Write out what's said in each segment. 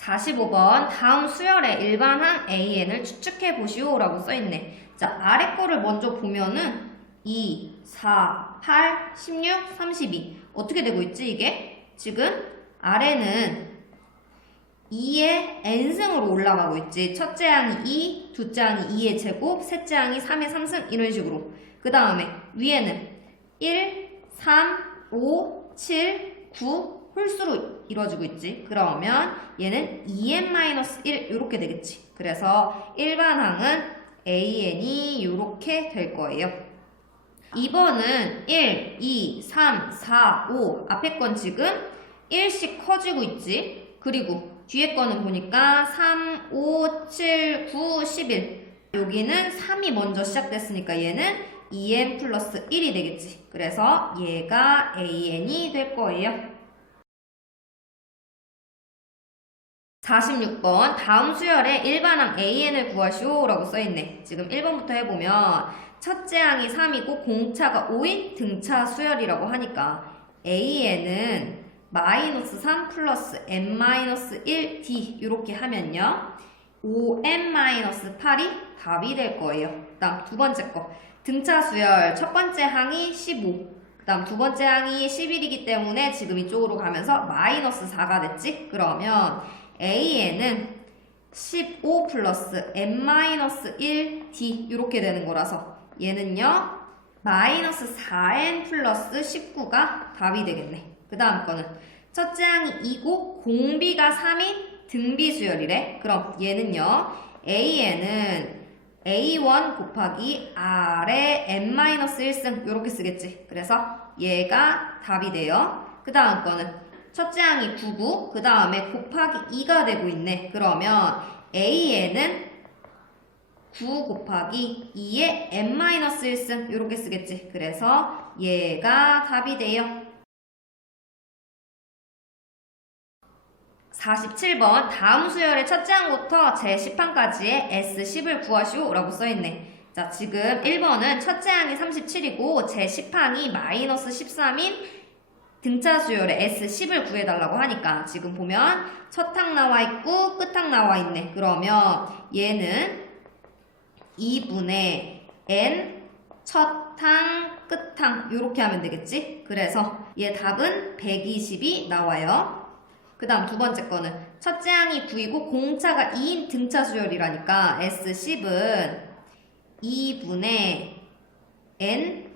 45번 다음 수열의 일반항 AN을 추측해 보시오 라고 써있네. 자, 아래 거를 먼저 보면은 2, 4, 8, 16, 32 어떻게 되고 있지 이게? 지금 아래는 2의 n승으로 올라가고 있지. 첫째 항이 2, 둘째 항이 2의 제곱, 셋째 항이 3의 3승 이런 식으로. 그 다음에 위에는 1, 3, 5, 7, 9 홀수로 이루어지고 있지. 그러면 얘는 2n-1 이렇게 되겠지. 그래서 일반항은 AN이 이렇게 될 거예요. 2번은 1, 2, 3, 4, 5 앞에 건 지금 1씩 커지고 있지. 그리고 뒤에 거는 보니까 3, 5, 7, 9, 11 여기는 3이 먼저 시작됐으니까 얘는 2n 플러스 1이 되겠지. 그래서 얘가 AN이 될 거예요. 46번 다음 수열의 일반항 AN을 구하시오 라고 써있네. 지금 1번부터 해보면 첫째 항이 3이고 공차가 5인 등차 수열이라고 하니까 AN은 마이너스 3 플러스 n-1 d 이렇게 하면요 5n-8이 답이 될 거예요. 그 다음 두 번째 거 등차 수열 첫 번째 항이 15 그 다음 두 번째 항이 11이기 때문에 지금 이쪽으로 가면서 마이너스 4가 됐지? 그러면 AN은 15 플러스 n-1 d 이렇게 되는 거라서 얘는요 마이너스 4n 플러스 19가 답이 되겠네. 그 다음 거는 첫째 항이 2고 공비가 3인 등비수열이래. 그럼 얘는요 AN은 A1 곱하기 R의 n-1승 이렇게 쓰겠지. 그래서 얘가 답이 돼요. 그 다음 거는 첫째 항이 9고 그 다음에 곱하기 2가 되고 있네. 그러면 AN은 9 곱하기 2의 n-1승 이렇게 쓰겠지. 그래서 얘가 답이 돼요. 47번 다음 수열의 첫째 항부터 제10항까지의 S10을 구하시오 라고 써있네. 자, 지금 1번은 첫째 항이 37이고 제10항이 마이너스 13인 등차 수열의 S10을 구해달라고 하니까 지금 보면 첫 항 나와 있고 끝 항 나와 있네. 그러면 얘는 2분의 n 첫 항, 끝 항 이렇게 하면 되겠지? 그래서 얘 답은 120이 나와요. 그 다음 두 번째 거는 첫째 항이 9이고 공차가 2인 등차 수열이라니까 S10은 2분의 n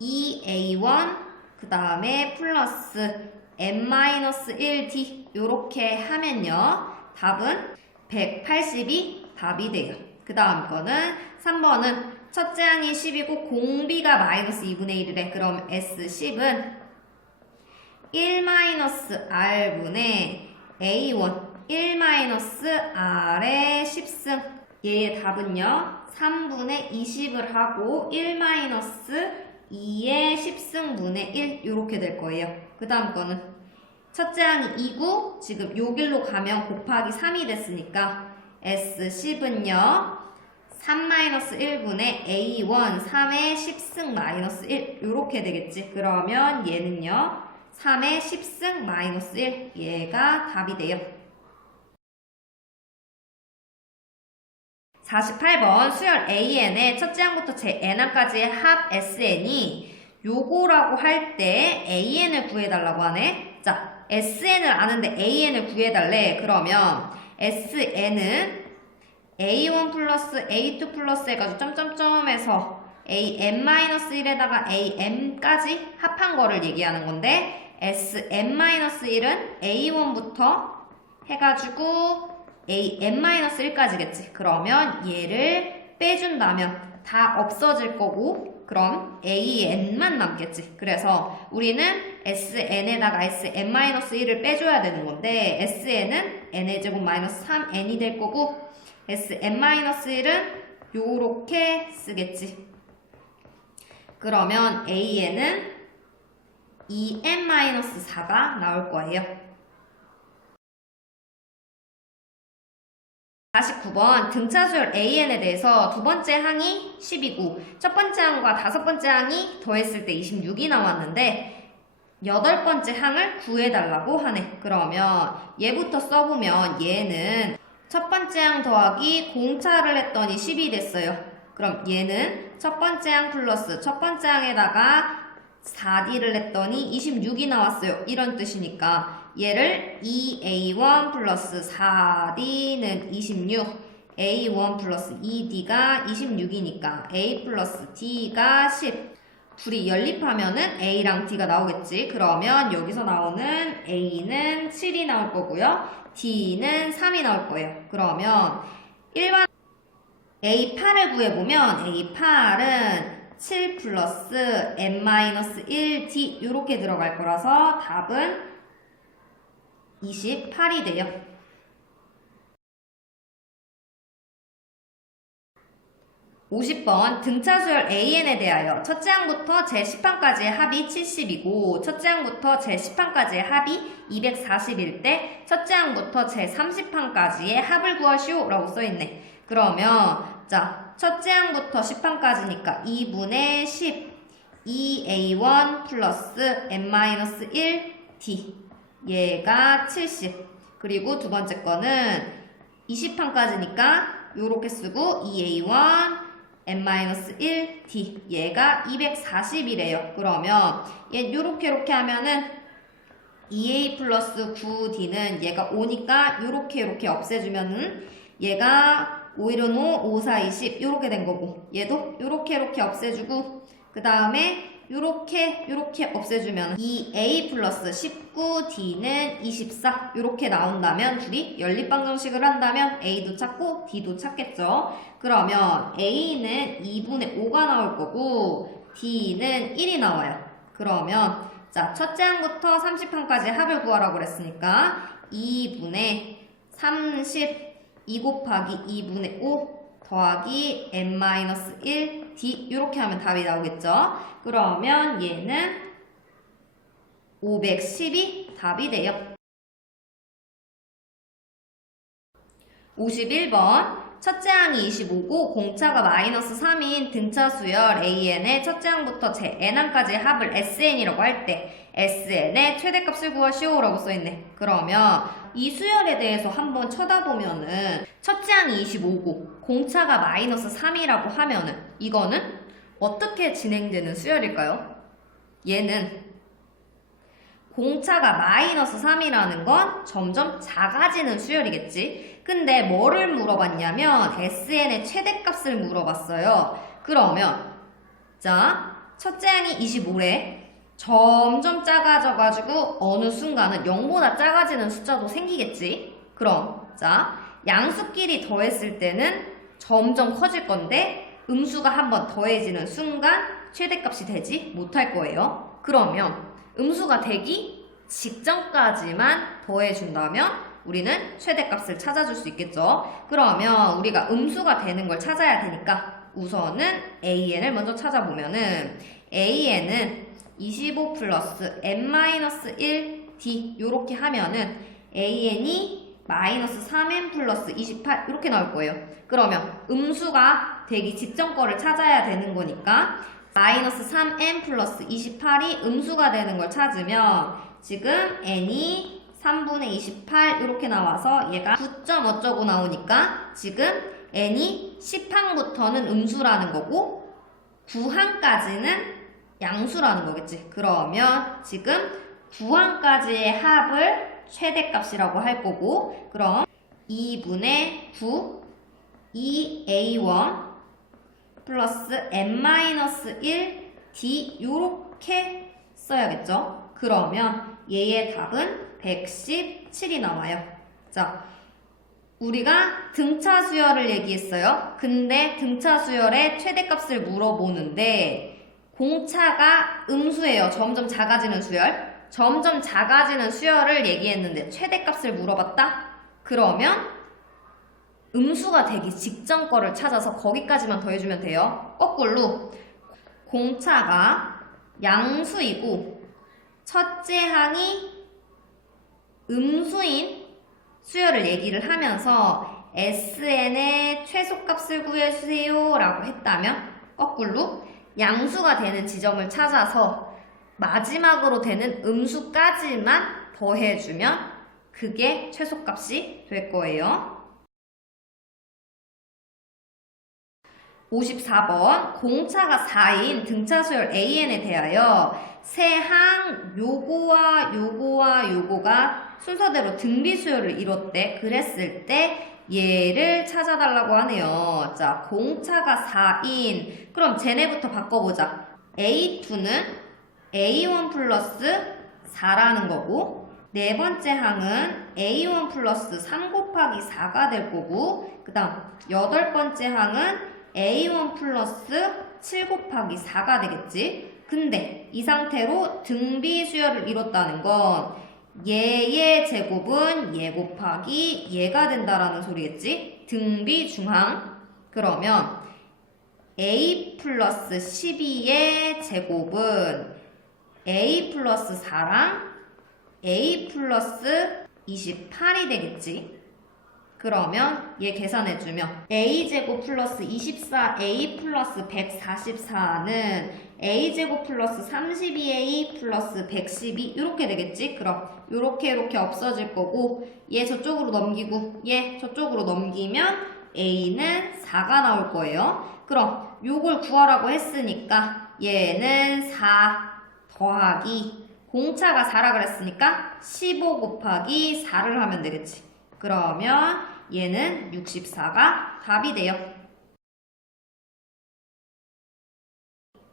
2a1 그 다음에 플러스 n-1d 이렇게 하면요 답은 180이 답이 돼요. 그 다음 거는 3번은 첫째 항이 10이고 공비가 마이너스 2분의 1이래. 그럼 S10은 1-R분의 A1 1-R의 10승 얘의 답은요 3분의 20을 하고 1-2의 10승분의 1 이렇게 될 거예요. 그 다음 거는 첫째 항이 2고 지금 요 길로 가면 곱하기 3이 됐으니까 S10은요 3-1분의 A1 3의 10승 마이너스 1 이렇게 되겠지. 그러면 얘는요 3의 10승 마이너스 1 얘가 답이 돼요. 48번 수열 AN의 첫째 항부터 제 n항까지의 합 SN이 요거라고 할 때 AN을 구해달라고 하네. 자, SN을 아는데 AN을 구해달래. 그러면 SN은 A1 플러스 A2 플러스 해가지고 점점점에서 AN-1에다가 AM까지 합한 거를 얘기하는 건데 Sn-1은 A1부터 해가지고 AN-1까지겠지. 그러면 얘를 빼준다면 다 없어질 거고 그럼 AN만 남겠지. 그래서 우리는 SN에다가 Sn-1을 빼줘야 되는 건데 SN은 n의 제곱 마이너스 3n이 될 거고 Sn-1은 요렇게 쓰겠지. 그러면 AN은 2n-4가 나올 거예요. 49번 등차수열 AN에 대해서 두 번째 항이 10이고 첫 번째 항과 다섯 번째 항이 더했을 때 26이 나왔는데 여덟 번째 항을 구해달라고 하네. 그러면 얘부터 써보면 얘는 첫 번째 항 더하기 공차를 했더니 10이 됐어요. 그럼 얘는 첫 번째 항 플러스 첫 번째 항에다가 4D를 했더니 26이 나왔어요. 이런 뜻이니까 얘를 2A1 플러스 4D는 26, A1 플러스 2D가 26이니까 A 플러스 D가 10. 둘이 연립하면은 A랑 D가 나오겠지. 그러면 여기서 나오는 A는 7이 나올 거고요. D는 3이 나올 거예요. 그러면 일반 A8을 구해보면 A8은 7 플러스 n-1d 이렇게 들어갈 거라서 답은 28이 돼요. 50번 등차 수열 AN에 대하여 첫째 항부터 제10항까지의 합이 70이고 첫째 항부터 제10항까지의 합이 240일 때 첫째 항부터 제30항까지의 합을 구하시오 라고 써있네. 그러면 자 첫째 항부터 10항까지니까 2분의 10 2A1 플러스 n-1D 얘가 70 그리고 두 번째 거는 20항까지니까 요렇게 쓰고 2A1 n-1D 얘가 240이래요. 그러면 얘 요렇게 하면은 2A 플러스 9D는 얘가 5니까 요렇게 없애주면은 얘가 5 1은 5, 5, 4, 20 요렇게 된 거고 얘도 요렇게 없애주고 그 다음에 요렇게 없애주면 2A 플러스 19D는 24 요렇게 나온다면 둘이 연립방정식을 한다면 A도 찾고 D도 찾겠죠. 그러면 A는 2분의 5가 나올 거고 D는 1이 나와요. 그러면 자 첫째 항부터 30항까지 합을 구하라고 그랬으니까 2분의 30 2 곱하기 2분의 5 더하기 n-1D 이렇게 하면 답이 나오겠죠. 그러면 얘는 510이 답이 돼요. 51번 첫째 항이 25고 공차가 마이너스 3인 등차 수열 AN의 첫째 항부터 제 n항까지의 합을 SN이라고 할 때 SN의 최대값을 구하시오 라고 써있네. 그러면 이 수열에 대해서 한번 쳐다보면은 첫째 항이 25고 공차가 마이너스 3이라고 하면은 이거는 어떻게 진행되는 수열일까요? 얘는 공차가 마이너스 3이라는 건 점점 작아지는 수열이겠지. 근데 뭐를 물어봤냐면 SN의 최대값을 물어봤어요. 그러면 자 첫째 항이 25래. 점점 작아져가지고 어느 순간은 0보다 작아지는 숫자도 생기겠지. 그럼 자 양수끼리 더했을 때는 점점 커질 건데 음수가 한번 더해지는 순간 최대값이 되지 못할 거예요. 그러면 음수가 되기 직전까지만 더해준다면 우리는 최대값을 찾아줄 수 있겠죠. 그러면 우리가 음수가 되는 걸 찾아야 되니까 우선은 AN을 먼저 찾아보면은 AN은 25 플러스 n-1D 요렇게 하면은 AN이 마이너스 3n 플러스 28 이렇게 나올 거예요. 그러면 음수가 되기 직전 거를 찾아야 되는 거니까 마이너스 3n 플러스 28이 음수가 되는 걸 찾으면 지금 n이 3분의 28 이렇게 나와서 얘가 9점 어쩌고 나오니까 지금 n이 10항부터는 음수라는 거고 9항까지는 양수라는 거겠지. 그러면 지금 9항까지의 합을 최대값이라고 할 거고 그럼 2분의 9 2A1 플러스 n-1D 요렇게 써야겠죠. 그러면 얘의 답은 117이 나와요. 자, 우리가 등차 수열을 얘기했어요. 근데 등차 수열의 최대값을 물어보는데 공차가 음수예요. 점점 작아지는 수열. 점점 작아지는 수열을 얘기했는데 최대값을 물어봤다? 그러면 음수가 되기 직전 거를 찾아서 거기까지만 더해주면 돼요. 거꾸로 공차가 양수이고 첫째 항이 음수인 수열을 얘기를 하면서 SN의 최소값을 구해주세요 라고 했다면 거꾸로 양수가 되는 지점을 찾아서 마지막으로 되는 음수까지만 더해주면 그게 최소값이 될 거예요. 54번 공차가 4인 등차 수열 AN에 대하여 세 항 요거와 요거와 요거가 순서대로 등비 수열을 이뤘대. 그랬을 때 얘를 찾아달라고 하네요. 자, 공차가 4인. 그럼 쟤네부터 바꿔보자. A2는 A1 플러스 4라는 거고, 네 번째 항은 A1 플러스 3 곱하기 4가 될 거고, 그 다음 여덟 번째 항은 A1 플러스 7 곱하기 4가 되겠지. 근데 이 상태로 등비 수열을 이뤘다는 건 얘의 제곱은 얘 곱하기 얘가 된다라는 소리겠지. 등비 중항. 그러면 A 플러스 12의 제곱은 A 플러스 4랑 A 플러스 28이 되겠지. 그러면 얘 계산해주면 A제곱 플러스 24A 플러스 144는 A제곱 플러스 32A 플러스 112 이렇게 되겠지? 그럼 이렇게 없어질 거고 얘 저쪽으로 넘기고 얘 저쪽으로 넘기면 A는 4가 나올 거예요. 그럼 요걸 구하라고 했으니까 얘는 4 더하기 공차가 4라 그랬으니까 15 곱하기 4를 하면 되겠지. 그러면 얘는 64가 답이 돼요.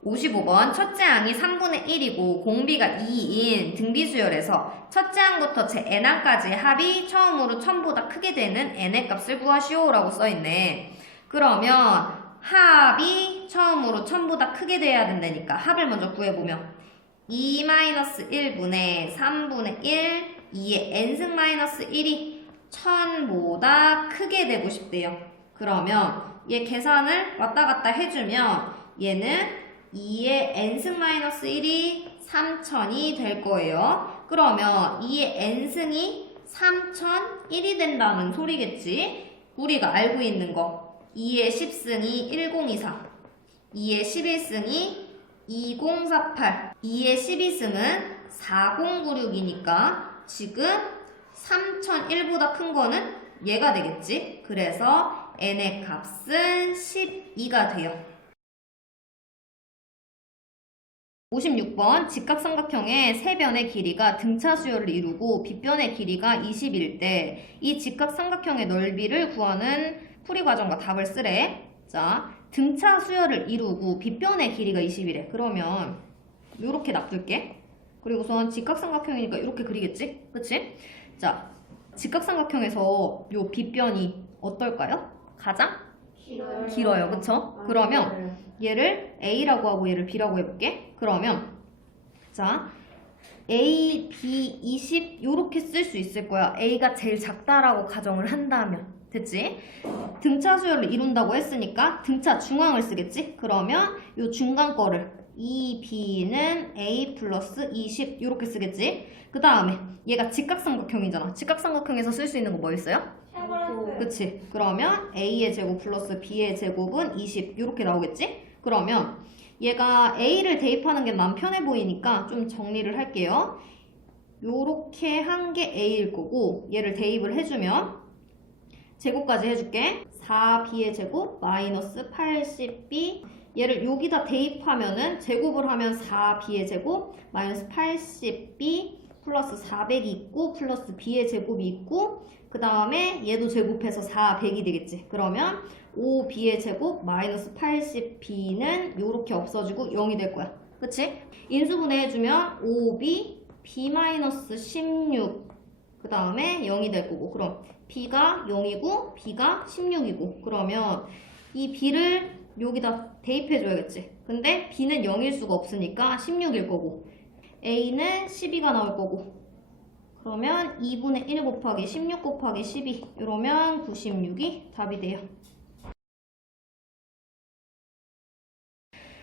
55번 첫째 항이 3분의 1이고 공비가 2인 등비수열에서 첫째 항부터 제 n항까지의 합이 처음으로 1000보다 크게 되는 n의 값을 구하시오 라고 써있네. 그러면 합이 처음으로 1000보다 크게 돼야 된다니까 합을 먼저 구해보면 2-1분의 3분의 1 2의 n승 마이너스 1이 1000보다 크게 되고 싶대요. 그러면 얘 계산을 왔다 갔다 해주면 얘는 2의 n승 마이너스 1이 3000이 될 거예요. 그러면 2의 n승이 3001이 된다는 소리겠지. 우리가 알고 있는 거 2의 10승이 1024, 2의 11승이 2048, 2의 12승은 4096이니까 지금 3001보다 큰 거는 얘가 되겠지. 그래서 n의 값은 12가 돼요. 56번 직각삼각형의 세 변의 길이가 등차 수열을 이루고 빗변의 길이가 20일 때 이 직각삼각형의 넓이를 구하는 풀이 과정과 답을 쓰래. 자, 등차 수열을 이루고 빗변의 길이가 20이래. 그러면 요렇게 놔둘게. 그리고선 직각삼각형이니까 이렇게 그리겠지? 그치? 자, 직각삼각형에서 요 빗변이 어떨까요? 가장? 길어요. 그쵸? 그러면 얘를 A라고 하고 얘를 B라고 해볼게. 그러면 자, A, B, 20 요렇게 쓸 수 있을 거야. A가 제일 작다라고 가정을 한다면. 됐지? 등차 수열을 이룬다고 했으니까 등차 중앙을 쓰겠지? 그러면 요 중간 거를 2B는 A 플러스 20 이렇게 쓰겠지? 그 다음에 얘가 직각삼각형이잖아. 직각삼각형에서 쓸 수 있는 거 뭐 있어요? 그치? 그러면 A의 제곱 플러스 B의 제곱은 20 이렇게 나오겠지? 그러면 얘가 A를 대입하는 게 마음 편해 보이니까 좀 정리를 할게요. 요렇게 한 게 A일 거고 얘를 대입을 해주면 제곱까지 해줄게. 4B의 제곱 마이너스 80B 얘를 여기다 대입하면은 제곱을 하면 4B의 제곱 마이너스 80B 플러스 400이 있고 플러스 B의 제곱이 있고 그 다음에 얘도 제곱해서 400이 되겠지. 그러면 5B의 제곱 마이너스 80B는 요렇게 없어지고 0이 될 거야. 그치? 인수분해 해주면 5B B 마이너스 16 그 다음에 0이 될 거고 그럼 B가 0이고 B가 16이고 그러면 이 B를 여기다 대입해줘야겠지. 근데 B는 0일 수가 없으니까 16일 거고 A는 12가 나올 거고 그러면 2분의 1 곱하기 16 곱하기 12 이러면 96이 답이 돼요.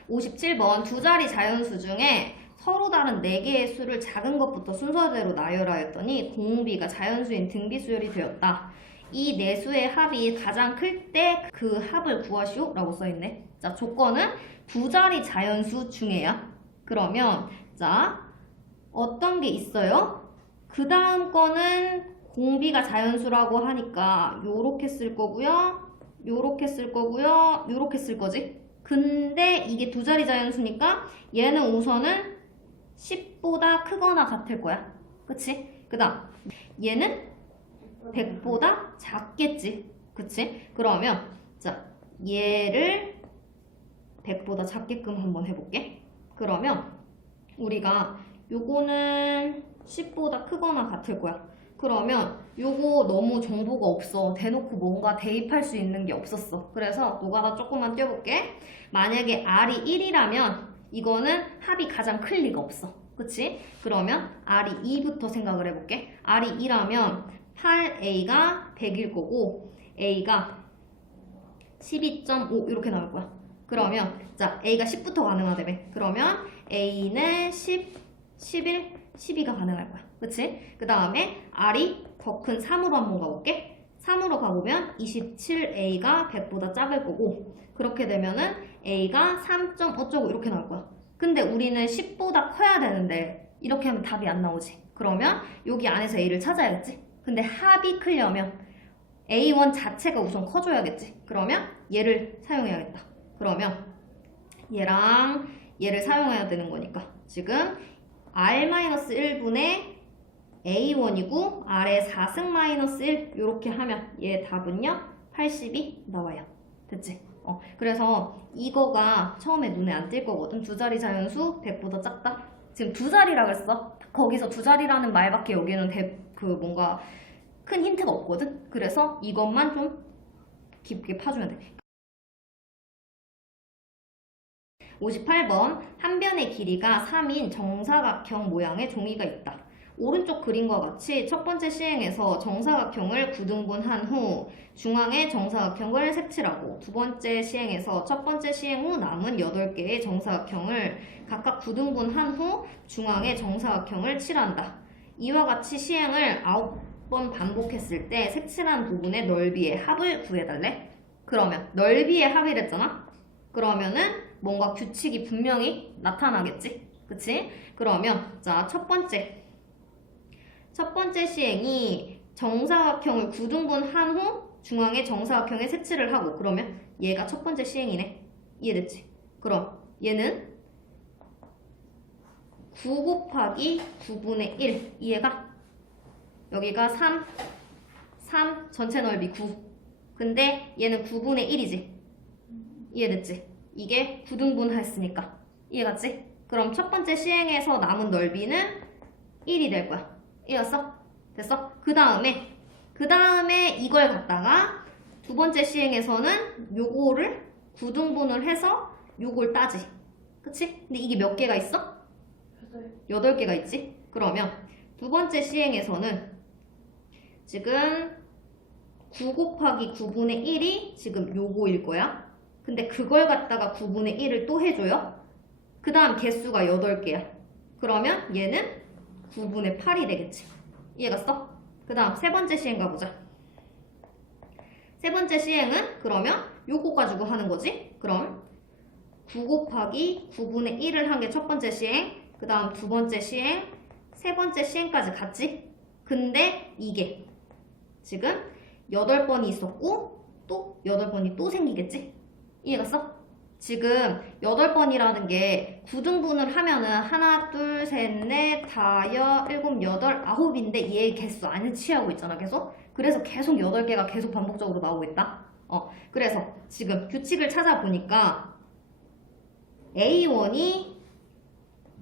57번 두 자리 자연수 중에 서로 다른 4개의 수를 작은 것부터 순서대로 나열하였더니 공비가 자연수인 등비수열이 되었다. 이 네 수의 합이 가장 클 때 그 합을 구하시오 라고 써있네. 자, 조건은 두 자리 자연수 중에야. 그러면 자, 어떤 게 있어요? 그 다음 거는 공비가 자연수라고 하니까 요렇게 쓸 거고요. 요렇게 쓸 거고요. 요렇게 쓸 거지? 근데 이게 두 자리 자연수니까 얘는 우선은 10보다 크거나 같을 거야. 그치? 그 다음 얘는 100보다 작겠지. 그치? 그러면 자 얘를 100보다 작게끔 한번 해볼게. 그러면 우리가 요거는 10보다 크거나 같을 거야. 그러면 요거 너무 정보가 없어. 대놓고 뭔가 대입할 수 있는 게 없었어. 그래서 노가다 조금만 띄워볼게. 만약에 R이 1이라면 이거는 합이 가장 클 리가 없어. 그치? 그러면 R이 2부터 생각을 해볼게. R이 2라면 8A가 100일 거고 A가 12.5 이렇게 나올 거야. 그러면 자 A가 10부터 가능하다며. 그러면 A는 10, 11, 12가 가능할 거야. 그치? 그 다음에 R이 더 큰 3으로 한번 가볼게. 3으로 가보면 27A가 100보다 작을 거고 그렇게 되면은 A가 3. 어쩌고 이렇게 나올 거야. 근데 우리는 10보다 커야 되는데 이렇게 하면 답이 안 나오지. 그러면 여기 안에서 A를 찾아야겠지. 근데 합이 크려면 A1 자체가 우선 커줘야겠지. 그러면 얘를 사용해야겠다. 그러면 얘랑 얘를 사용해야 되는 거니까 지금 R-1분의 A1이고 R의 4승-1 이렇게 하면 얘 답은요 80이 나와요. 됐지? 그래서 이거가 처음에 눈에 안 띌 거거든. 두 자리 자연수 100보다 작다. 지금 두 자리라 그랬어. 거기서 두 자리라는 말밖에 여기는 뭔가 큰 힌트가 없거든. 그래서 이것만 좀 깊게 파주면 돼. 58번 한 변의 길이가 3인 정사각형 모양의 종이가 있다. 오른쪽 그림과 같이 첫 번째 시행에서 정사각형을 9등분한 후 중앙에 정사각형을 색칠하고 두 번째 시행에서 첫 번째 시행 후 남은 8개의 정사각형을 각각 9등분한 후 중앙에 정사각형을 칠한다. 이와 같이 시행을 9번 반복했을 때 색칠한 부분의 넓이의 합을 구해달래. 그러면 넓이의 합이랬잖아? 그러면은 뭔가 규칙이 분명히 나타나겠지? 그치? 그러면 자 첫 번째 시행이 정사각형을 9등분한 후 중앙에 정사각형에 색칠을 하고 그러면 얘가 첫 번째 시행이네. 이해됐지? 그럼 얘는 9 곱하기 9분의 1 이해가? 여기가 3 전체 넓이 9 근데 얘는 9분의 1이지 이해됐지? 이게 9등분 했으니까 이해갔지? 그럼 첫 번째 시행에서 남은 넓이는 1이 될 거야. 이해갔어? 됐어? 그 다음에 이걸 갖다가 두 번째 시행에서는 요거를 9등분을 해서 요걸 따지. 그치? 근데 이게 몇 개가 있어? 8개가 있지? 그러면 두 번째 시행에서는 지금 9 곱하기 9분의 1이 지금 요거일 거야. 근데 그걸 갖다가 9분의 1을 또 해줘요. 그 다음 개수가 8개야. 그러면 얘는 9분의 8이 되겠지. 이해갔어? 그 다음 세 번째 시행 가보자. 세 번째 시행은 그러면 요거 가지고 하는 거지. 그럼 9 곱하기 9분의 1을 한 게 첫 번째 시행, 그 다음 두 번째 시행, 세 번째 시행까지 갔지. 근데 이게 지금 8번이 있었고 또 8번이 또 생기겠지. 이해갔어? 지금 8번이라는 게 9등분을 하면은 하나, 둘, 셋, 넷, 다섯, 일곱, 여덟, 아홉인데 얘 개수 안 취하고 있잖아 계속. 그래서 계속 8개가 계속 반복적으로 나오겠다. 그래서 지금 규칙을 찾아보니까 A1이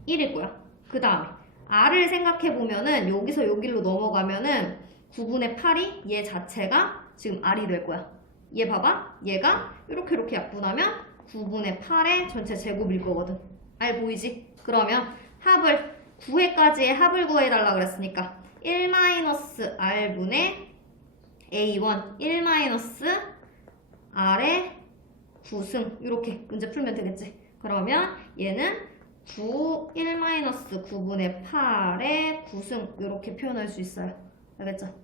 1일 거야. 그 다음에 R을 생각해보면은 여기서 여기로 넘어가면은 9분의 8이 얘 자체가 지금 R이 될 거야. 얘 봐봐. 얘가 이렇게 약분하면 9분의 8의 전체 제곱일 거거든. R 보이지? 그러면 합을 9회까지의 합을 구해달라 그랬으니까 1-R분의 A1 1-R의 9승 이렇게 문제 풀면 되겠지? 그러면 얘는 1-9분의 8의 9승 이렇게 표현할 수 있어요. 알겠죠?